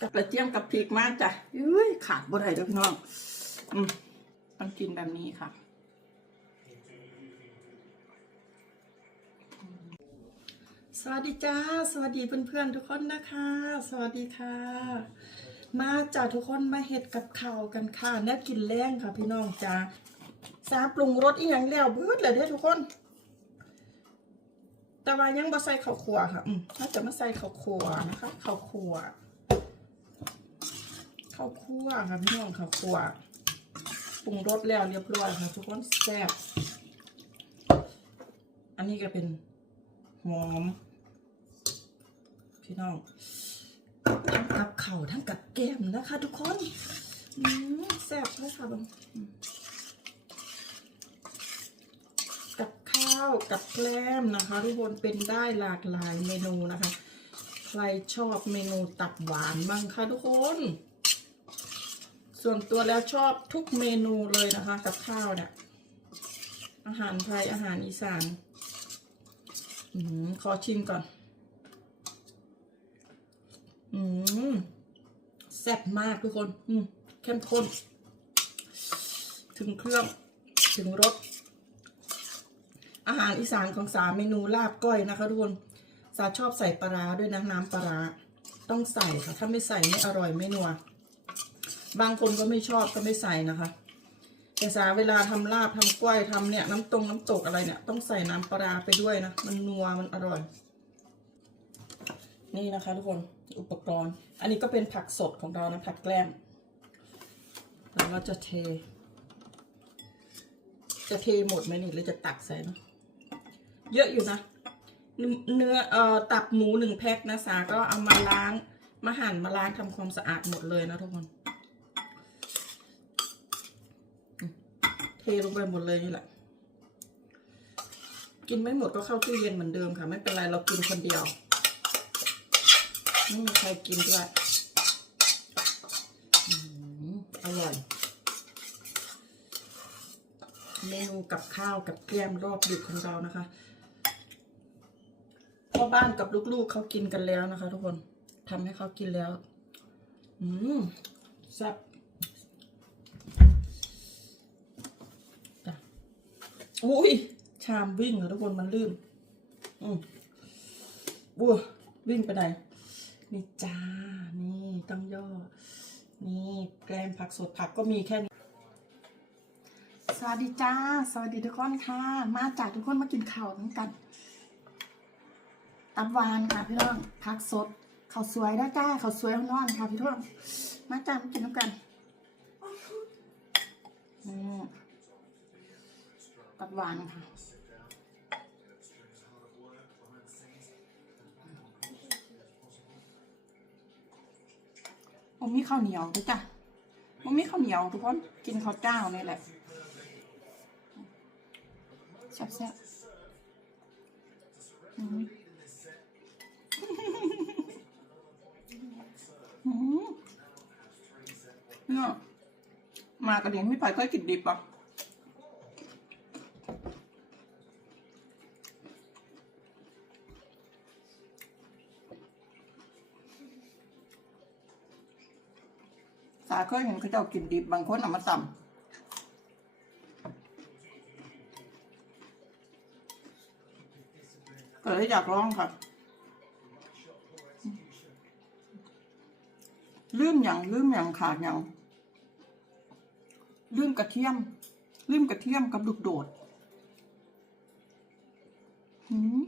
กับกระเทียมกับพริกมากจ้ะอุ้ยขาดบ่ได้เด้อพี่น้อง อืมต้องกินแบบนี้ค่ะสวัสดีจ้า สวัสดีเพื่อนๆทุกคนนะคะ สวัสดีค่ะ มาจ้าทุกคนมาเห็ดกับข้าวกันค่ะแนบกินแรงค่ะพี่น้องจ้าสาปรุงรสอีหยังแล้วเบิดเลยเด้อทุกคน แต่ว่ายังบ่ใส่ข้าวคั่วค่ะ อืมน่าจะมาใส่ข้าวคั่วนะคะข้าวคั่วข้าวคั่วค่ะพี่น้องข้าวคั่วปรุงรสแล้วเรียบร้อยค่ะทุกคนแซ่บอันนี้ก็เป็นหอมพี่น้องทั้งกับเข่าทั้งกับแก้มนะคะ ทุกคนแซ่บเลยค่ะบังอืมกับ ข้าวกับแกล้มนะคะ ทุกคนเป็นได้หลากหลายเมนูนะคะ ใครชอบเมนูตับหวานบ้างคะทุกคน ส่วนตัวแล้วชอบทุกเมนูเลยนะคะ กับข้าวเนี่ยอาหารไทยอาหารอีสานอืมขอชิมก่อน อืมแซ่บมากทุกคน อืมเข้มข้น ถึงเครื่อง ถึงรส อาหารอีสานของสาเมนูลาบก้อยนะคะทุกคนสาชอบใส่ปลาร้าด้วยนะน้ำปลาร้าต้องใส่ค่ะ ถ้าไม่ใส่ไม่อร่อยไม่นัวบางคนก็ไม่ชอบก็ไม่ใส่นะคะแต่สาเวลาทำลาบทำกล้วยทำเนี่ย น้ำตรงน้ำตกอะไรเนี่ย ต้องใส่น้ำปลาร้าไปด้วยนะมันนัวมันอร่อย นี่นะคะ ทุกคนอุปกรณ์ อันนี้ก็เป็นผักสดของเรานะผักแกล้มแล้วเราจะเท จะเทหมดไหมนี่หรือจะตักใส่นะ เยอะอยู่นะ เนื้อเอ่อตับหมูหนึ่งแพ็คนะสาก็เอามาล้าง มาหั่นมาล้างทำความสะอาดหมดเลยนะทุกคนเทลงไปหมดเลยนี่แหละ กินไม่หมดก็เข้าตู้เย็นเหมือนเดิมค่ะ ไม่เป็นไรเรากินคนเดียวไม่มีใครกินด้วยอืมอร่อย เมนูกับข้าวกับแกล้มรอบดึกของเรานะคะ พ่อบ้านกับลูกๆเขากินกันแล้วนะคะ ทุกคนทำให้เขากินแล้ว อืมแซ่บจ้ะอุ้ย ชามวิ่งเหรอทุกคนมันลื่น อืมบัววิ่งไปไหน นี่จ้า นี่ต้องย่อ นี่แกล้มผักสดผักก็มีแค่นี้ สวัสดีจ้า สวัสดีทุกคนค่ะ มาจากทุกคนมากินข้าวทั้งกัน ตับหวานค่ะพี่น้องผักสดข้าวสวยนะจ้าข้าวสวยนอนค่ะพี่น้องมาจ้ามากินน้ำกันตับหวานค่ะผมมีข้าวเหนียวด้วยจ้ะผมมีข้าวเหนียวทุกคนกินข้าวเจ้านี่แหละแซ่บๆอืมอืม เนี่ยมากระดิ่งพี่ไผ่เคยกินดิบอะสาเคยเห็นเขาเจ้ากินดิบบางคนเอามาตำก็เลยอยากลองค่ะ ลืมอย่างลืมอย่างขาดอย่าง กระเทียม ริมกระเทียมกับลูกโดดหืม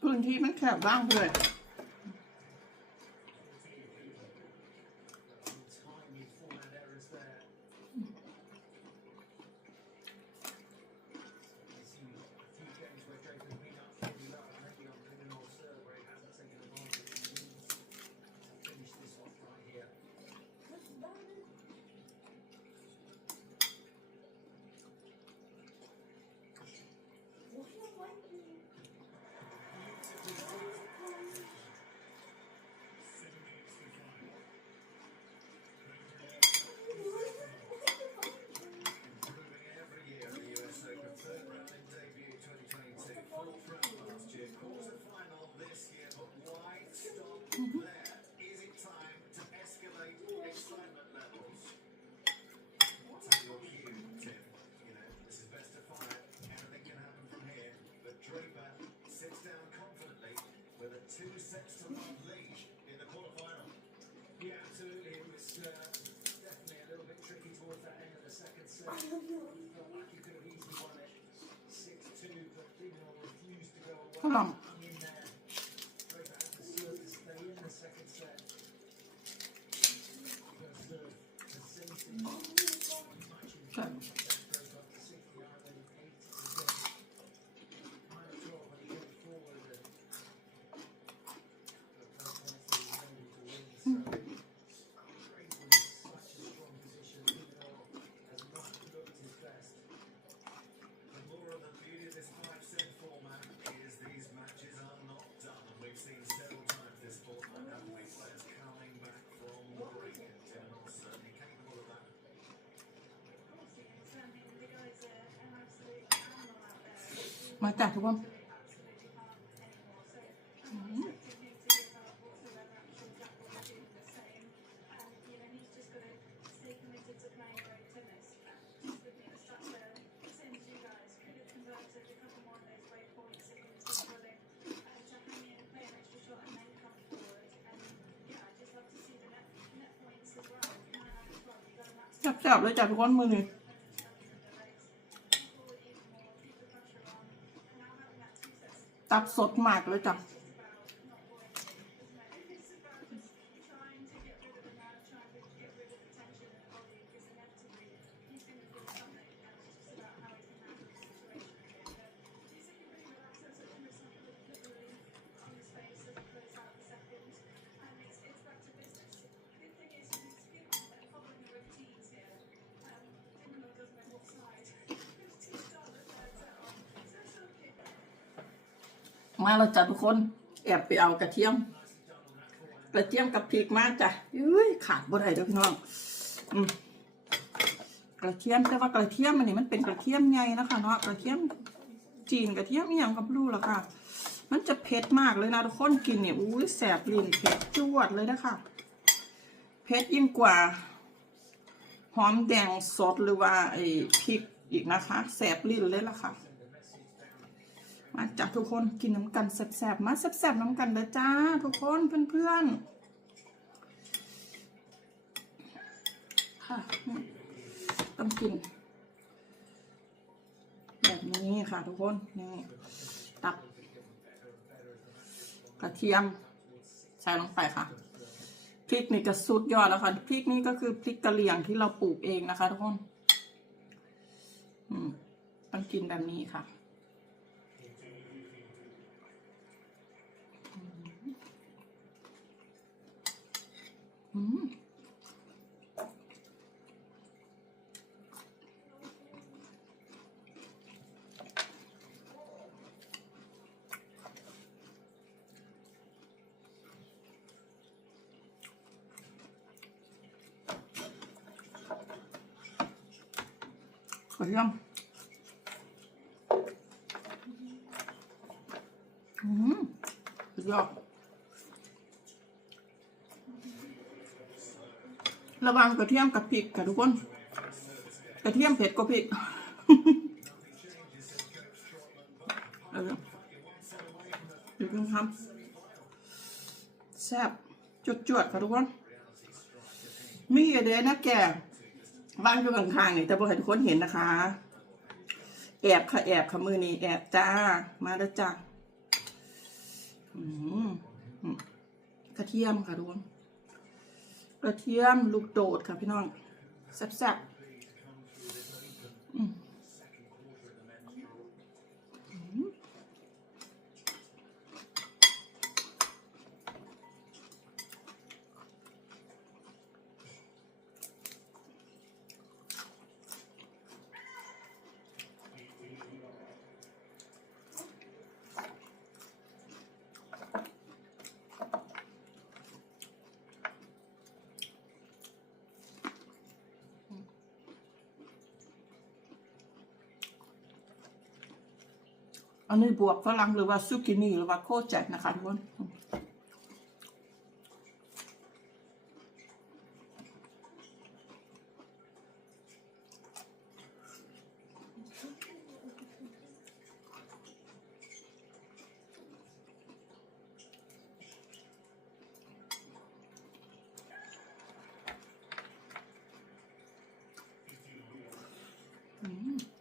พื้นที่มันแคบบ้างเลย ก็ มาจากทุกคนอืมแซ่บๆเลยจ้ะทุกคนมือนี่ ตับสดมากเลยจ้ะ มาเราจ้ะทุกคน แอบไปเอากระเทียม กระเทียมกับพริกมาจ้ะอุ้ยขาดบ่ได้เด้อพี่น้องกระเทียมแต่ว่ากระเทียมอันนี้มันเป็นกระเทียมใหญ่นะคะเนาะกระเทียมจีนกระเทียมอีหยังกับรู้แล้วค่ะ มันจะเผ็ดมากเลยนะทุกคนกินเนี่ยอุ้ยแสบลิ้นเผ็ดจวดเลยนะคะเผ็ดยิ่งกว่าหอมแดงสดหรือว่าไอ้พริกอีกนะคะ แสบลิ้นเลยล่ะค่ะ มาจากทุกคนกินน้ำกันแซ่บๆมาแซ่บๆน้ำกันเลยจ้า ทุกคนเพื่อนๆค่ะต้องกิน แบบนี้ค่ะทุกคนนี่ตับ กระเทียมใส่ลงไปค่ะพริกนี่ก็สุดยอดแล้วค่ะพริกนี่ก็คือพริกกะเหรี่ยงที่เราปลูกเองนะคะ ทุกคนต้องกินแบบนี้ค่ะ อืม กระเทียมอืมสุดยอดระวังกระเทียมกับพริกค่ะทุกคน กระเทียมเผ็ดกว่าพริกเออเดี๋ยวเพิ่งทำแซ่บจวดจวดๆค่ะทุกคน มีอะเดนะแก บ้านอยู่ข้างๆนี่แต่บ่ให้ทุกคนเห็นนะคะ แอบค่ะแอบค่ะมือนี้แอบจ้า มาแล้วจ้าอืมกระเทียมค่ะทุกคนกระเทียมลูกโดดค่ะพี่น้องแซ่บๆ อันนี้บวบฝรั่งหรือว่าซุกินี่หรือว่าโคแจกนะคะทุกคน嗯。Mm.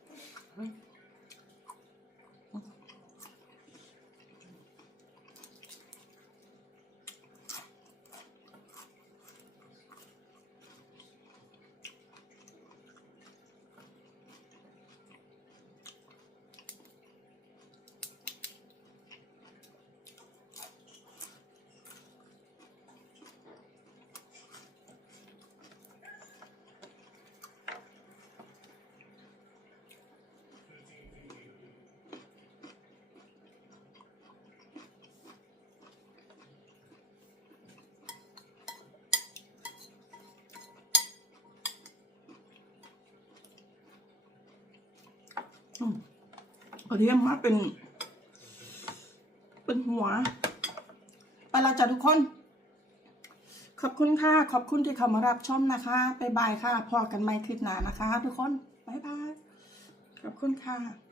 กระเทียมมาเป็น เป็นหัวไปละจ้ะทุกคน ขอบคุณค่ะ ขอบคุณที่เข้ามารับชมนะคะบ๊ายบายค่ะ พอกันใหม่คลิปหน้านะคะ ทุกคนบ๊ายบาย ขอบคุณค่ะ